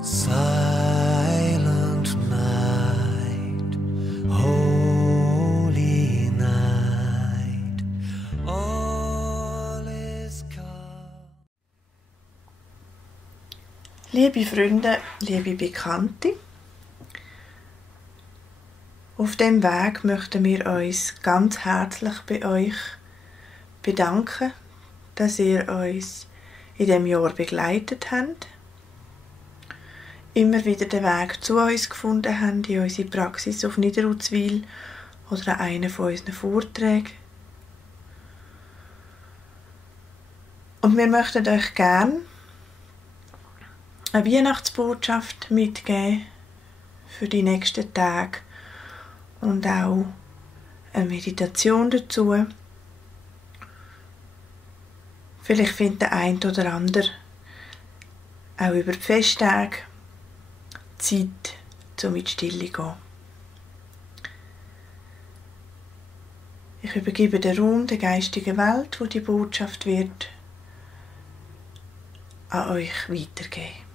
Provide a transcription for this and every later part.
Silent night, holy night, all is calm. Liebe Freunde, liebe Bekannte, auf dem Weg möchten wir uns ganz herzlich bei euch bedanken, dass ihr uns in dem Jahr begleitet habt, immer wieder den Weg zu uns gefunden habt in unsere Praxis auf Niederutzwil oder an einen von unseren Vorträgen. Und wir möchten euch gerne eine Weihnachtsbotschaft mitgeben für die nächsten Tage und auch eine Meditation dazu. Vielleicht findet der eine oder andere auch über die Festtage Zeit, um in die Stille zu gehen. Ich übergebe den Raum der geistigen Welt, wo die Botschaft wird an euch weitergeben.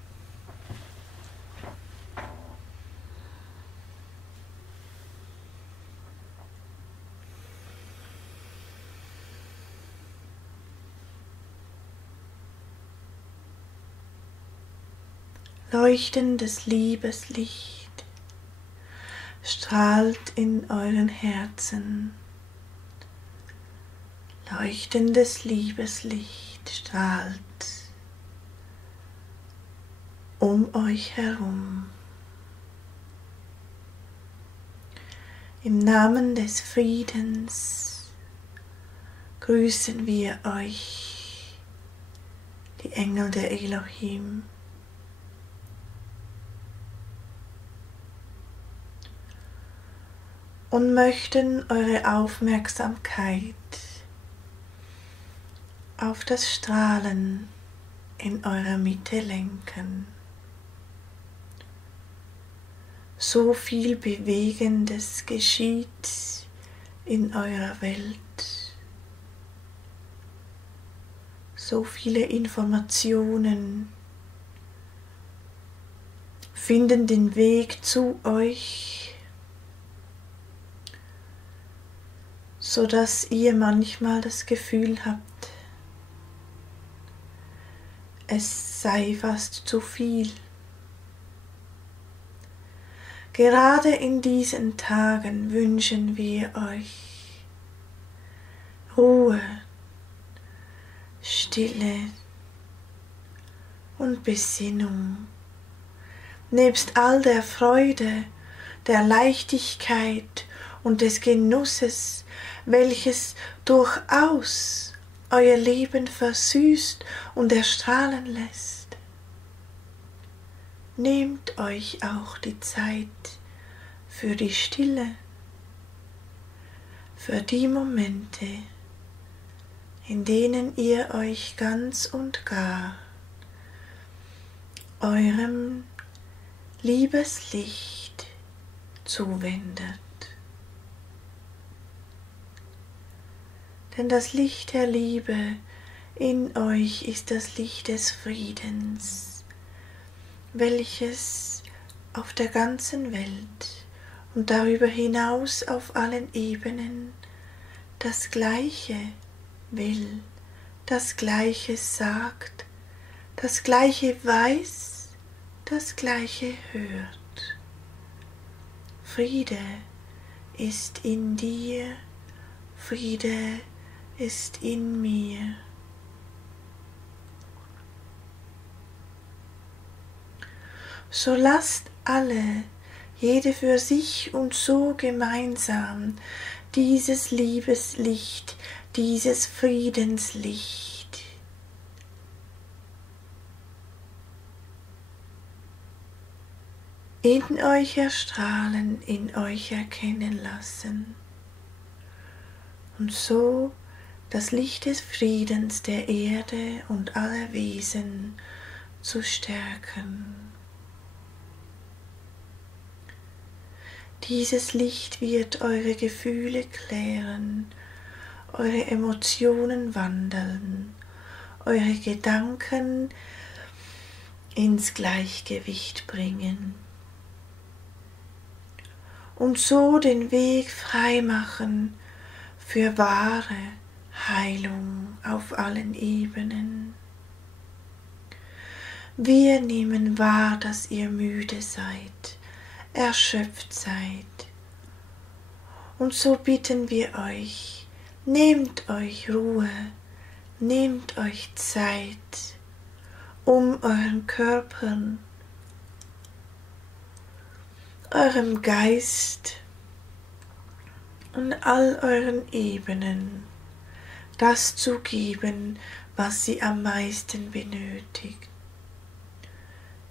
Leuchtendes Liebeslicht strahlt in euren Herzen. Leuchtendes Liebeslicht strahlt um euch herum. Im Namen des Friedens grüßen wir euch, die Engel der Elohim. Und möchten eure Aufmerksamkeit auf das Strahlen in eurer Mitte lenken. So viel Bewegendes geschieht in eurer Welt. So viele Informationen finden den Weg zu euch, so dass ihr manchmal das Gefühl habt, es sei fast zu viel. Gerade in diesen Tagen wünschen wir euch Ruhe, Stille und Besinnung, nebst all der Freude, der Leichtigkeit und des Genusses, welches durchaus euer Leben versüßt und erstrahlen lässt. Nehmt euch auch die Zeit für die Stille, für die Momente, in denen ihr euch ganz und gar eurem Liebeslicht zuwendet. Denn das Licht der Liebe in euch ist das Licht des Friedens, welches auf der ganzen Welt und darüber hinaus auf allen Ebenen das Gleiche will, das Gleiche sagt, das Gleiche weiß, das Gleiche hört. Friede ist in dir, Friede ist in mir. So lasst alle, jede für sich und so gemeinsam, dieses Liebeslicht, dieses Friedenslicht in euch erstrahlen, in euch erkennen lassen und so das Licht des Friedens der Erde und aller Wesen zu stärken. Dieses Licht wird eure Gefühle klären, eure Emotionen wandeln, eure Gedanken ins Gleichgewicht bringen und so den Weg frei machen für wahre Heilung auf allen Ebenen. Wir nehmen wahr, dass ihr müde seid, erschöpft seid. Und so bitten wir euch, nehmt euch Ruhe, nehmt euch Zeit, um euren Körpern, eurem Geist und all euren Ebenen das zu geben, was sie am meisten benötigt.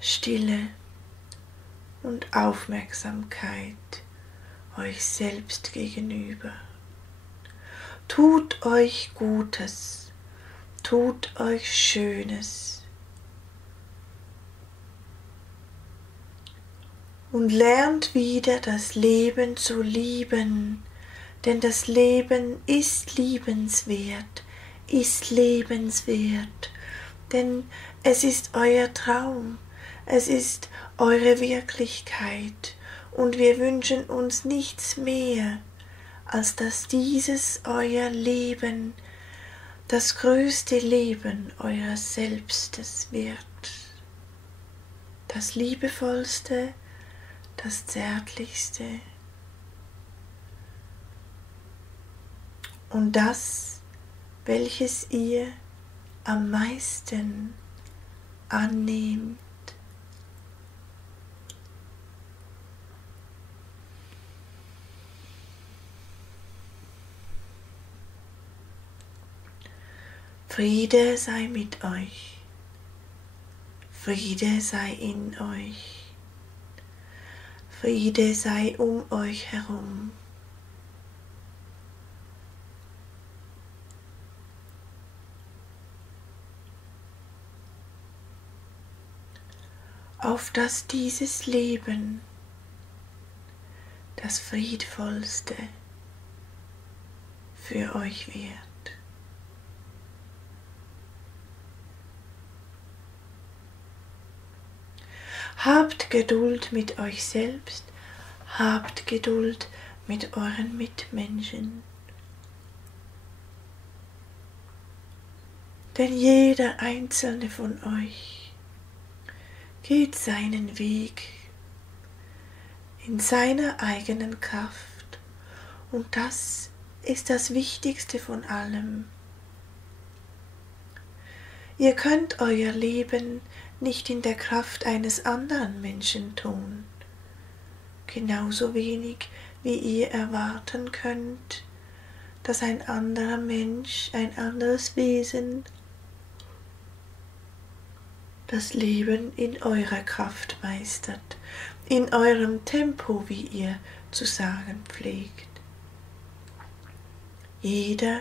Stille und Aufmerksamkeit euch selbst gegenüber. Tut euch Gutes, tut euch Schönes und lernt wieder das Leben zu lieben, denn das Leben ist liebenswert, denn es ist euer Traum, es ist eure Wirklichkeit und wir wünschen uns nichts mehr, als dass dieses euer Leben, das größte Leben eures Selbstes wird, das liebevollste, das zärtlichste und das, welches ihr am meisten annehmt. Friede sei mit euch, Friede sei in euch, Friede sei um euch herum. Auf dass dieses Leben das friedvollste für euch wird. Habt Geduld mit euch selbst, habt Geduld mit euren Mitmenschen. Denn jeder einzelne von euch geht seinen Weg in seiner eigenen Kraft und das ist das Wichtigste von allem. Ihr könnt euer Leben nicht in der Kraft eines anderen Menschen tun, genauso wenig wie ihr erwarten könnt, dass ein anderer Mensch, ein anderes Wesen das Leben in eurer Kraft meistert, in eurem Tempo, wie ihr zu sagen pflegt. Jeder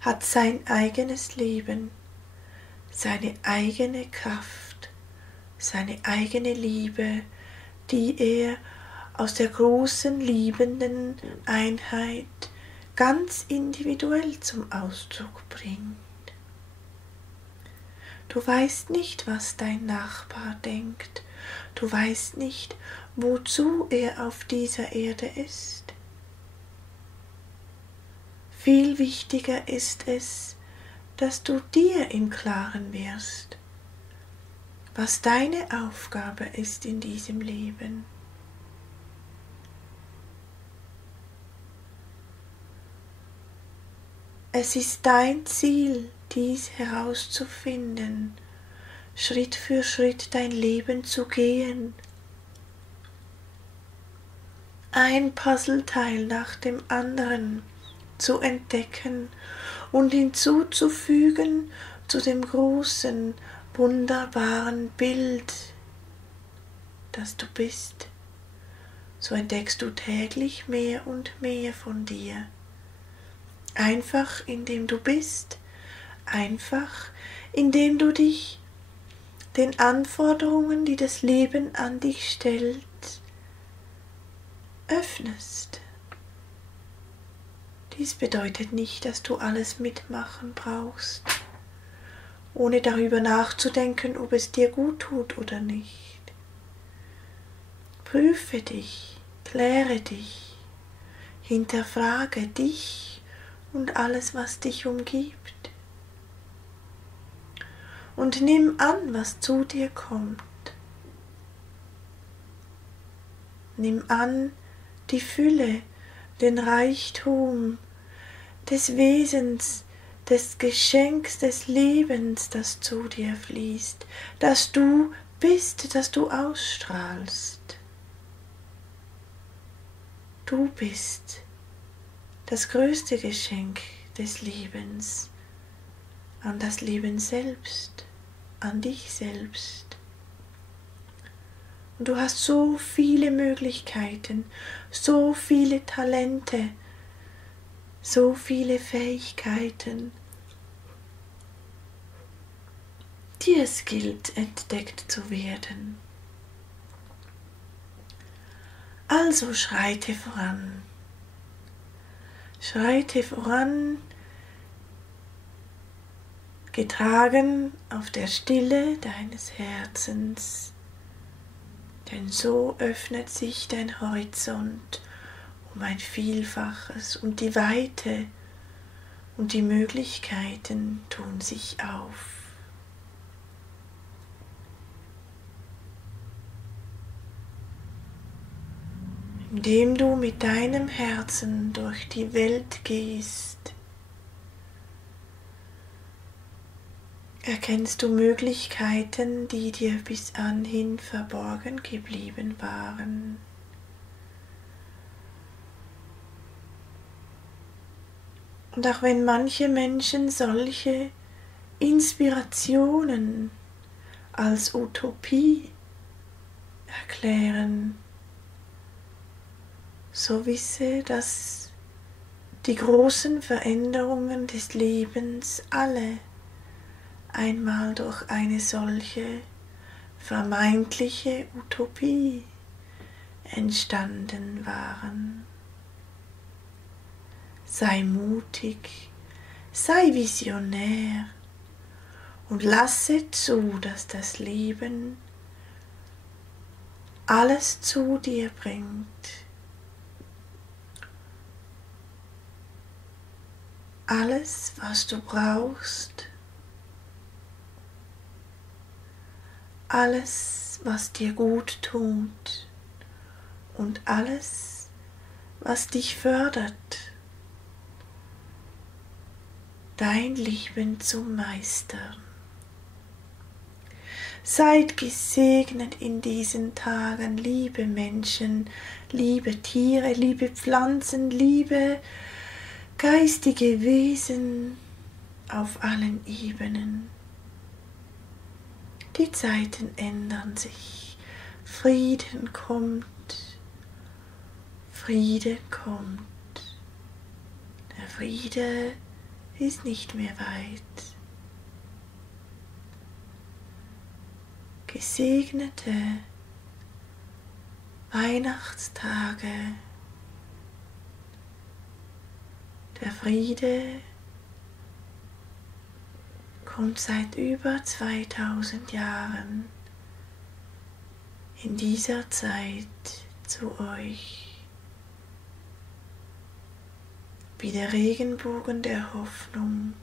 hat sein eigenes Leben, seine eigene Kraft, seine eigene Liebe, die er aus der großen liebenden Einheit ganz individuell zum Ausdruck bringt. Du weißt nicht, was dein Nachbar denkt, du weißt nicht, wozu er auf dieser Erde ist. Viel wichtiger ist es, dass du dir im Klaren wirst, was deine Aufgabe ist in diesem Leben. Es ist dein Ziel, dies herauszufinden, Schritt für Schritt dein Leben zu gehen, ein Puzzleteil nach dem anderen zu entdecken und hinzuzufügen zu dem großen, wunderbaren Bild, das du bist. So entdeckst du täglich mehr und mehr von dir. Einfach indem du bist, einfach indem du dich den Anforderungen, die das Leben an dich stellt, öffnest. Dies bedeutet nicht, dass du alles mitmachen brauchst ohne darüber nachzudenken, ob es dir gut tut oder nicht. Prüfe dich, kläre dich, hinterfrage dich und alles, was dich umgibt. Und nimm an, was zu dir kommt. Nimm an die Fülle, den Reichtum des Wesens, des Geschenks des Lebens, das zu dir fließt, das du bist, das du ausstrahlst. Du bist das größte Geschenk des Lebens an das Leben selbst, an dich selbst. Und du hast so viele Möglichkeiten, so viele Talente, so viele Fähigkeiten, die es gilt, entdeckt zu werden. Also schreite voran, getragen auf der Stille deines Herzens, denn so öffnet sich dein Horizont um ein Vielfaches und die Weite und die Möglichkeiten tun sich auf. Indem du mit deinem Herzen durch die Welt gehst, erkennst du Möglichkeiten, die dir bis anhin verborgen geblieben waren. Und auch wenn manche Menschen solche Inspirationen als Utopie erklären, so wisse, dass die großen Veränderungen des Lebens alle einmal durch eine solche vermeintliche Utopie entstanden waren. Sei mutig, sei visionär und lasse zu, dass das Leben alles zu dir bringt. Alles, was du brauchst, alles, was dir gut tut und alles, was dich fördert, dein Leben zu meistern. Seid gesegnet in diesen Tagen, liebe Menschen, liebe Tiere, liebe Pflanzen, liebe geistige Wesen auf allen Ebenen. Die Zeiten ändern sich, Frieden kommt, Friede kommt. Der Friede ist nicht mehr weit. Gesegnete Weihnachtstage. Der Friede kommt seit über 2000 Jahren in dieser Zeit zu euch. Wie der Regenbogen der Hoffnung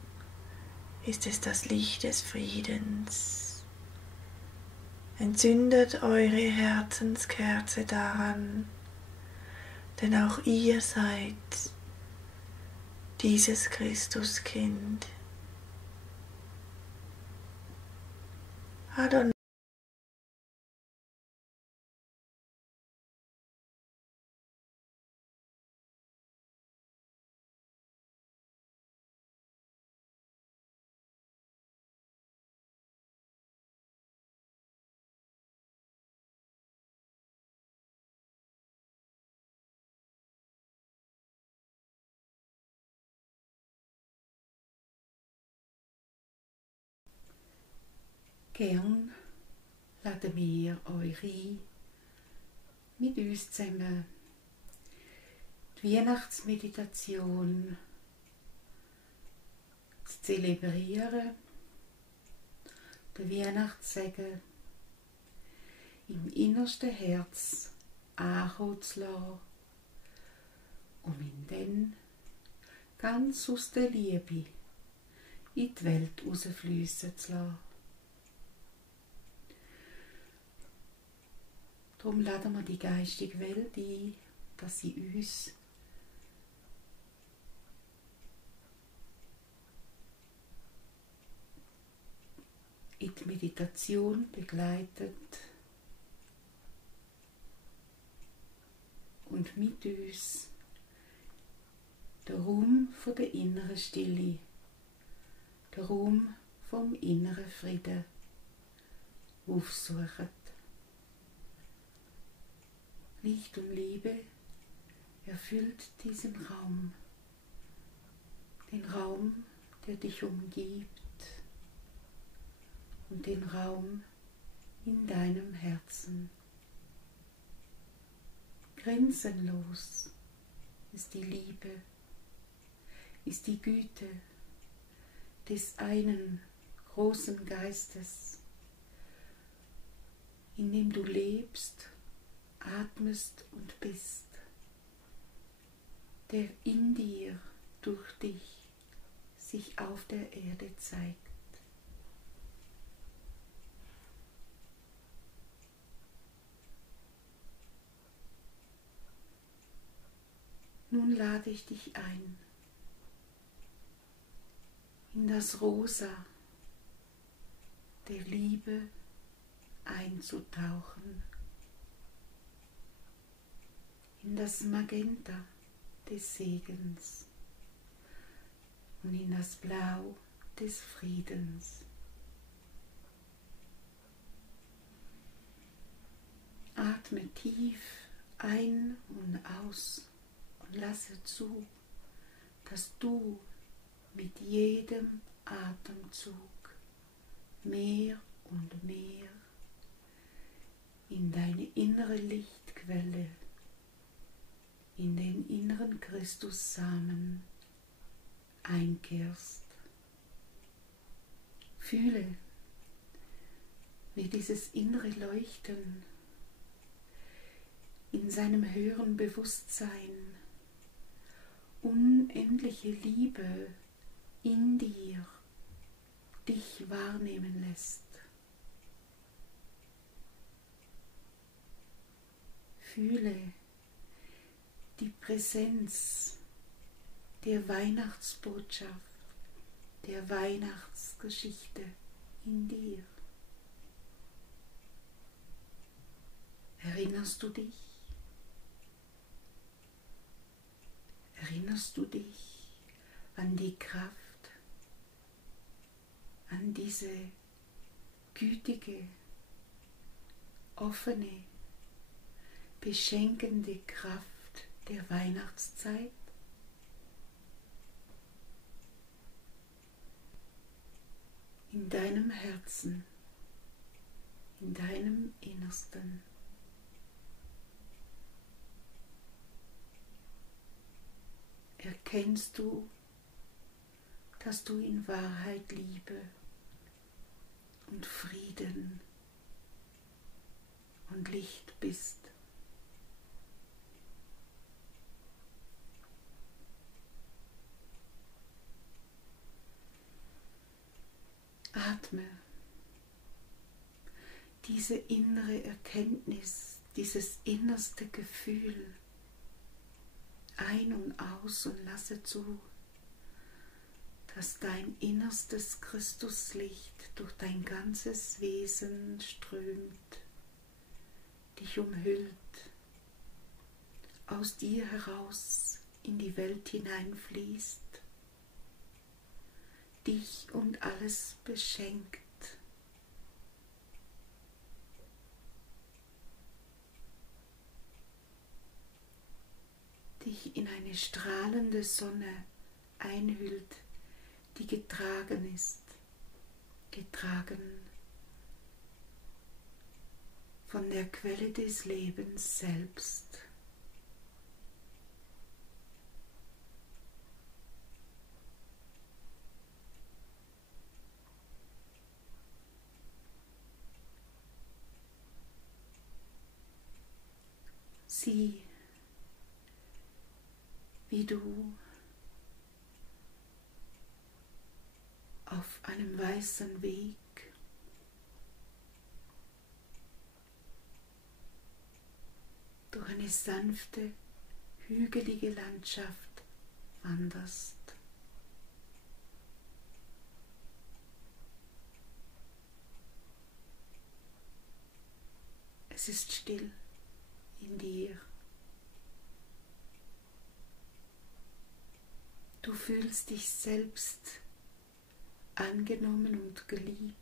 ist es das Licht des Friedens. Entzündet eure Herzenskerze daran, denn auch ihr seid dieses Christuskind. Adonai. Gern laden wir euch ein, mit uns zusammen die Weihnachtsmeditation zu zelebrieren den Weihnachtssegen im innersten Herz ankommen zu lassen, um ihn dann ganz aus der Liebe in die Welt rausfliessen zu lassen. Darum laden wir die geistige Welt ein, dass sie uns in die Meditation begleitet und mit uns der Raum von der inneren Stille, der Raum vom inneren Frieden aufsuchen. Licht und Liebe erfüllt diesen Raum, den Raum, der dich umgibt und den Raum in deinem Herzen. Grenzenlos ist die Liebe, ist die Güte des einen großen Geistes, in dem du lebst, atmest und bist, der in dir, durch dich, sich auf der Erde zeigt. Nun lade ich dich ein, in das Rosa der Liebe einzutauchen, in das Magenta des Segens und in das Blau des Friedens. Atme tief ein und aus und lasse zu, dass du mit jedem Atemzug mehr und mehr in deine innere Lichtquelle, in den inneren Christussamen einkehrst. Fühle, wie dieses innere Leuchten in seinem höheren Bewusstsein unendliche Liebe in dir dich wahrnehmen lässt. Fühle die Präsenz der Weihnachtsbotschaft, der Weihnachtsgeschichte in dir. Erinnerst du dich? Erinnerst du dich an die Kraft, an diese gütige, offene, beschenkende Kraft der Weihnachtszeit? In deinem Herzen, in deinem Innersten. Erkennst du, dass du in Wahrheit Liebe und Frieden und Licht bist? Atme diese innere Erkenntnis, dieses innerste Gefühl ein und aus und lasse zu, dass dein innerstes Christuslicht durch dein ganzes Wesen strömt, dich umhüllt, aus dir heraus in die Welt hineinfließt, dich und alles beschenkt. Dich in eine strahlende Sonne einhüllt, die getragen ist, getragen von der Quelle des Lebens selbst. Sieh, wie du auf einem weißen Weg durch eine sanfte, hügelige Landschaft wanderst. Es ist still in dir. Du fühlst dich selbst angenommen und geliebt,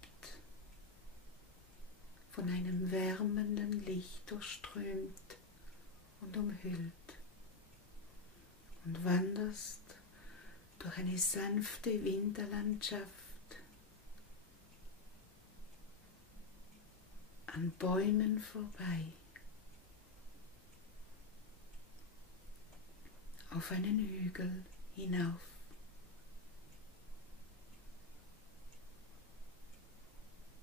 von einem wärmenden Licht durchströmt und umhüllt, und wanderst durch eine sanfte Winterlandschaft an Bäumen vorbei, auf einen Hügel hinauf.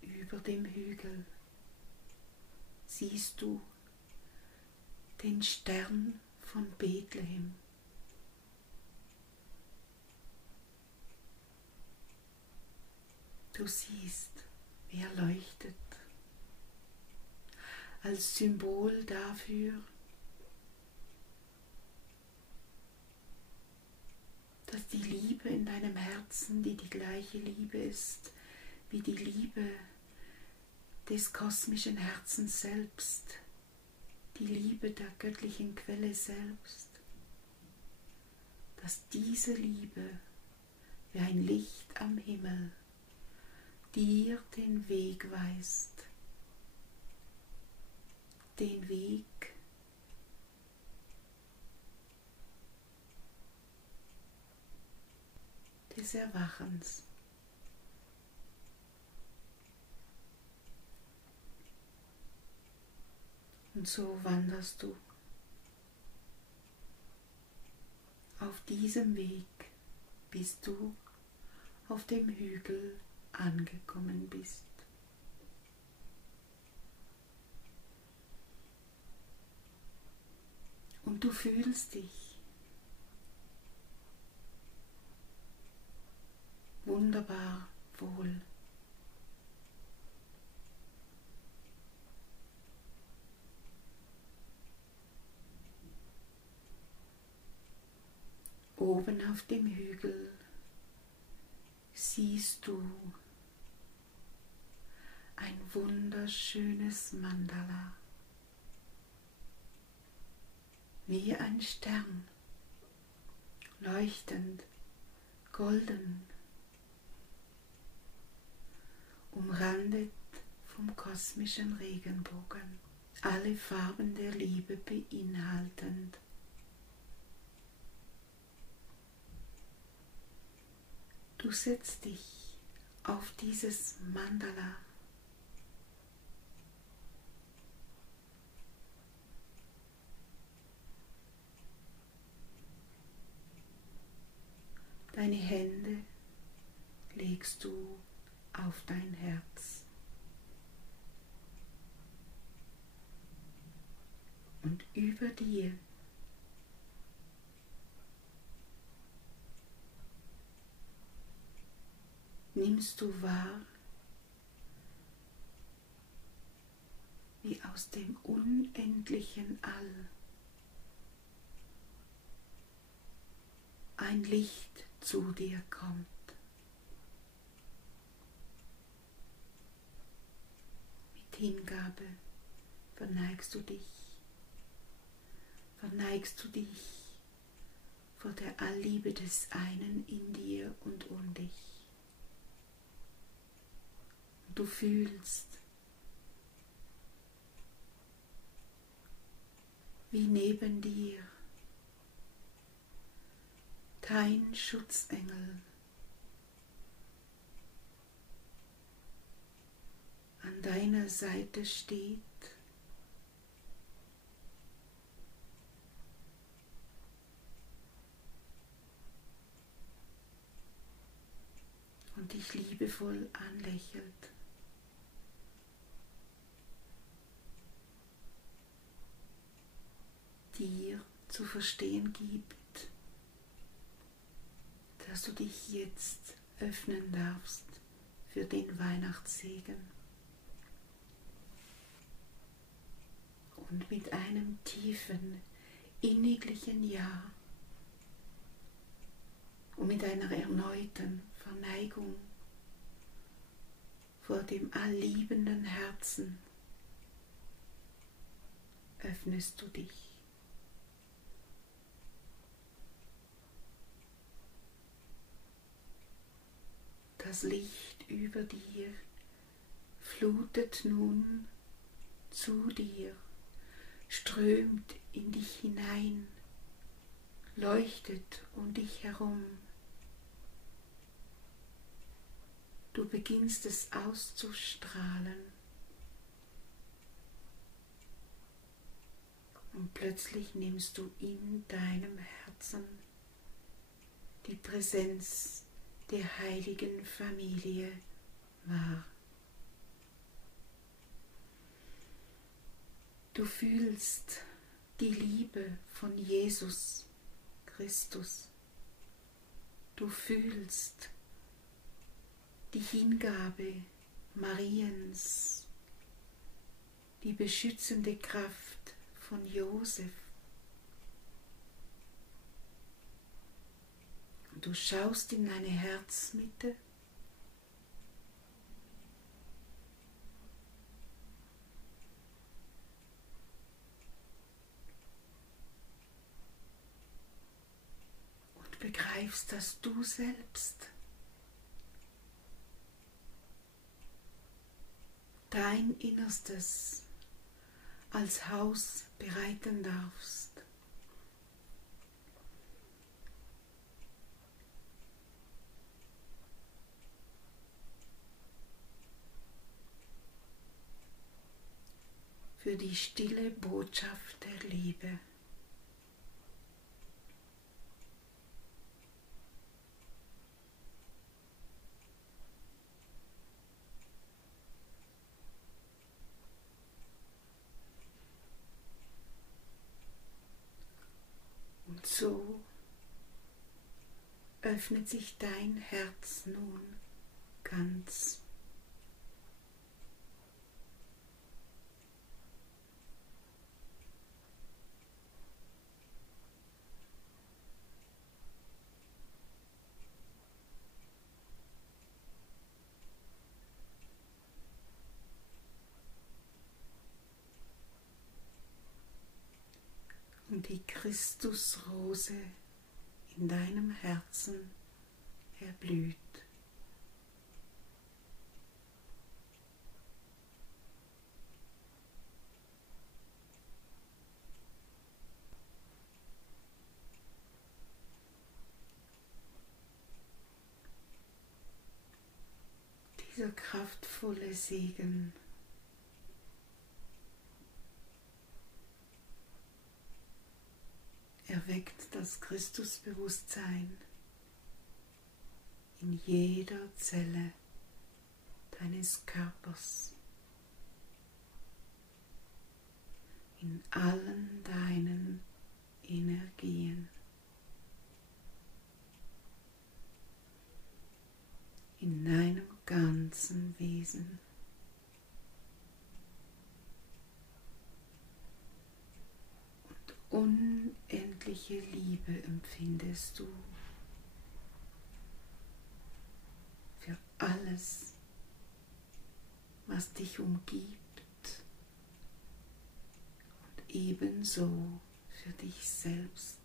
Über dem Hügel siehst du den Stern von Bethlehem. Du siehst, wie er leuchtet, als Symbol dafür, dass die Liebe in deinem Herzen, die gleiche Liebe ist wie die Liebe des kosmischen Herzens selbst, die Liebe der göttlichen Quelle selbst, dass diese Liebe wie ein Licht am Himmel dir den Weg weist, den Weg des Erwachens. Und so wanderst du auf diesem Weg, bis du auf dem Hügel angekommen bist. Und du fühlst dich wunderbar wohl. Oben auf dem Hügel siehst du ein wunderschönes Mandala, wie ein Stern, leuchtend, golden, umrandet vom kosmischen Regenbogen, alle Farben der Liebe beinhaltend. Du setzt dich auf dieses Mandala Deine Hände legst du auf dein Herz und über dir nimmst du wahr, wie aus dem unendlichen All ein Licht zu dir kommt. Mit Hingabe verneigst du dich vor der Allliebe des einen in dir und um dich. Und du fühlst, wie neben dir dein Schutzengel an deiner Seite steht und dich liebevoll anlächelt. zu verstehen gibt, dass du dich jetzt öffnen darfst für den Weihnachtssegen. Und mit einem tiefen, inniglichen Ja und mit einer erneuten Verneigung vor dem allliebenden Herzen öffnest du dich. Das Licht über dir flutet nun zu dir, strömt in dich hinein, leuchtet um dich herum. Du beginnst es auszustrahlen und plötzlich nimmst du in deinem Herzen die Präsenz der heiligen Familie wahr. Du fühlst die Liebe von Jesus Christus. Du fühlst die Hingabe Mariens, die beschützende Kraft von Josef. Und du schaust in deine Herzmitte und begreifst, dass du selbst dein Innerstes als Haus bereiten darfst. Für die stille Botschaft der Liebe. Und so öffnet sich dein Herz nun ganz. Und die Christusrose in deinem Herzen erblüht. Dieser kraftvolle Segen erweckt das Christusbewusstsein in jeder Zelle deines Körpers, in allen deinen Energien, in deinem ganzen Wesen. Unendliche Liebe empfindest du für alles, was dich umgibt und ebenso für dich selbst.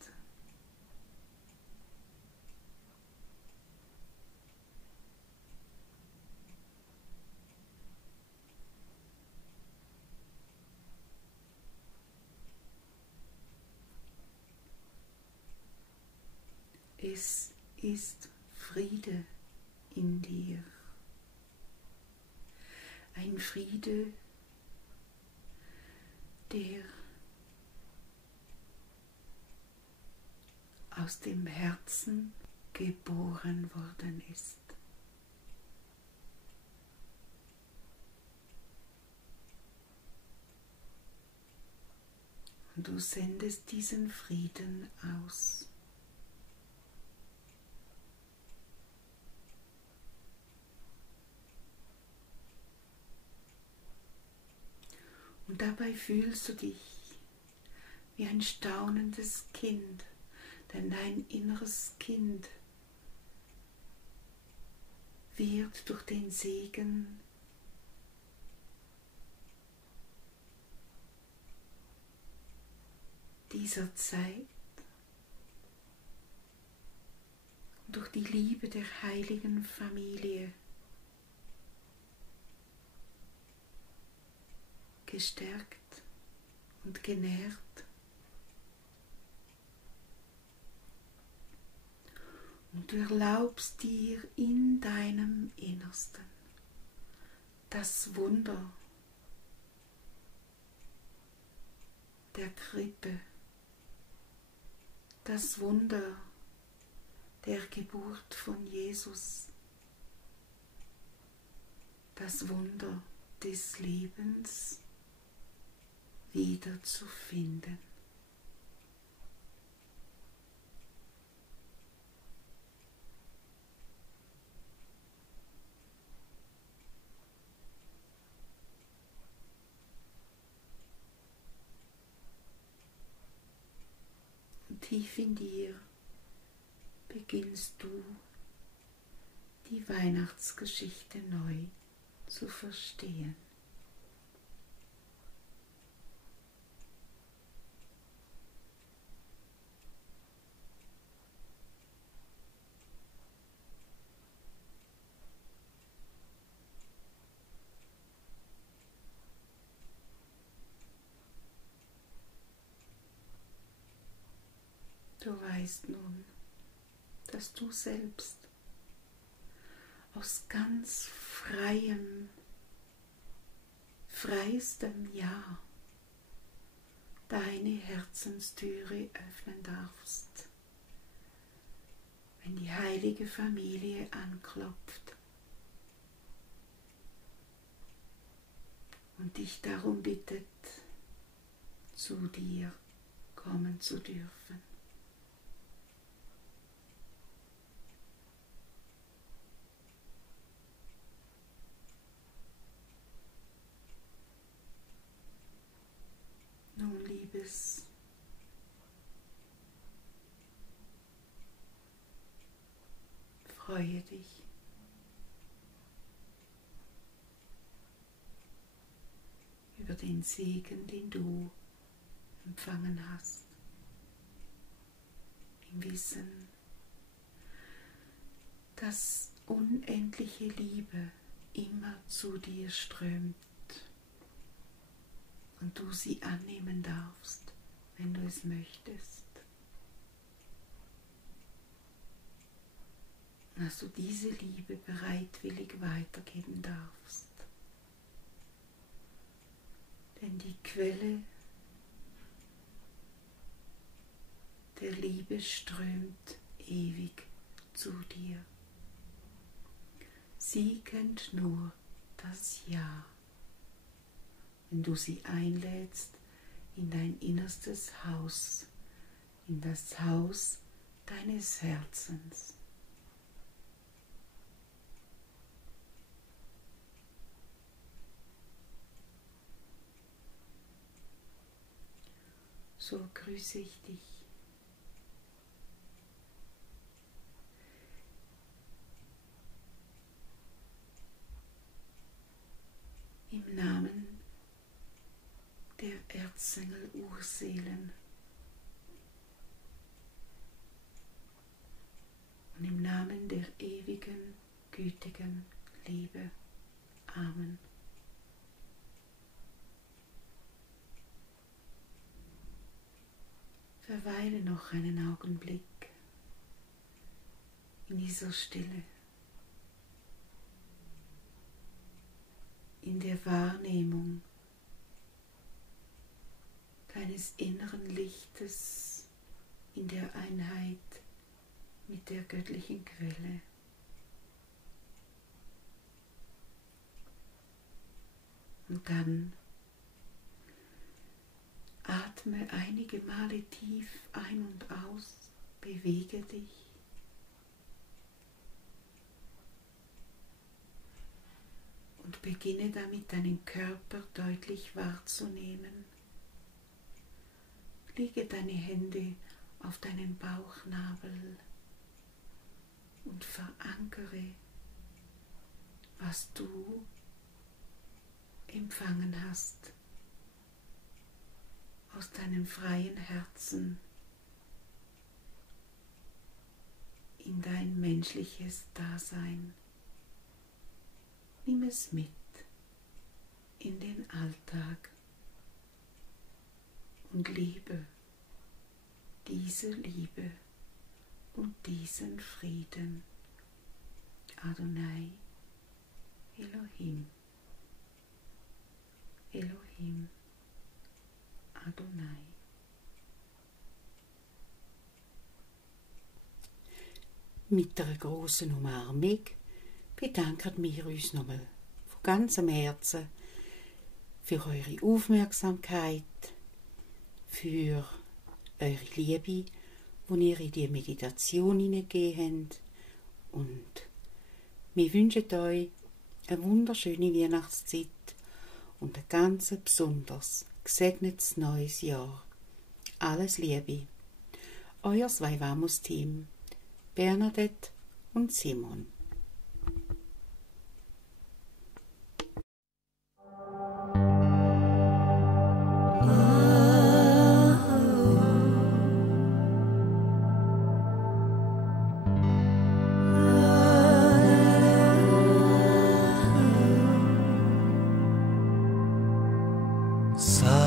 Es ist Friede in dir. Ein Friede, der aus dem Herzen geboren worden ist. Und du sendest diesen Frieden aus. Und dabei fühlst du dich wie ein staunendes Kind, denn dein inneres Kind wird durch den Segen dieser Zeit, durch die Liebe der heiligen Familie gestärkt und genährt. Und du erlaubst dir in deinem Innersten das Wunder der Krippe, das Wunder der Geburt von Jesus, das Wunder des Lebens wiederzufinden. Und tief in dir beginnst du die Weihnachtsgeschichte neu zu verstehen. Du weißt nun, dass du selbst aus ganz freistem Ja deine Herzenstüre öffnen darfst, wenn die heilige Familie anklopft und dich darum bittet, zu dir kommen zu dürfen. Nun, Liebes, freue dich über den Segen, den du empfangen hast, im Wissen, dass unendliche Liebe immer zu dir strömt und du sie annehmen darfst, wenn du es möchtest. Dass du diese Liebe bereitwillig weitergeben darfst. Denn die Quelle der Liebe strömt ewig zu dir. Sie kennt nur das Ja, wenn du sie einlädst in dein innerstes Haus, in das Haus deines Herzens. So grüße ich dich. Im Namen der Erzengel-Urseelen und im Namen der ewigen, gütigen Liebe. Amen. Verweile noch einen Augenblick in dieser Stille, in der Wahrnehmung deines inneren Lichtes, in der Einheit mit der göttlichen Quelle. Und dann Atme einige Male tief ein und aus, bewege dich. Und beginne damit, deinen Körper deutlich wahrzunehmen. Lege deine Hände auf deinen Bauchnabel und verankere, was du empfangen hast aus deinem freien Herzen in dein menschliches Dasein. Nimm es mit in den Alltag und lebe diese Liebe und diesen Frieden. Adonai, Elohim, Elohim, Adonai. Mit einer grossen Umarmung bedanken wir uns nochmal von ganzem Herzen für eure Aufmerksamkeit, für eure Liebe, die ihr in die Meditation hineingegeben habt. Und wir wünschen euch eine wunderschöne Weihnachtszeit und ein ganz besonders gesegnetes neues Jahr. Alles Liebe. Euer vywamus-Team, Bernadette und Simone. Sa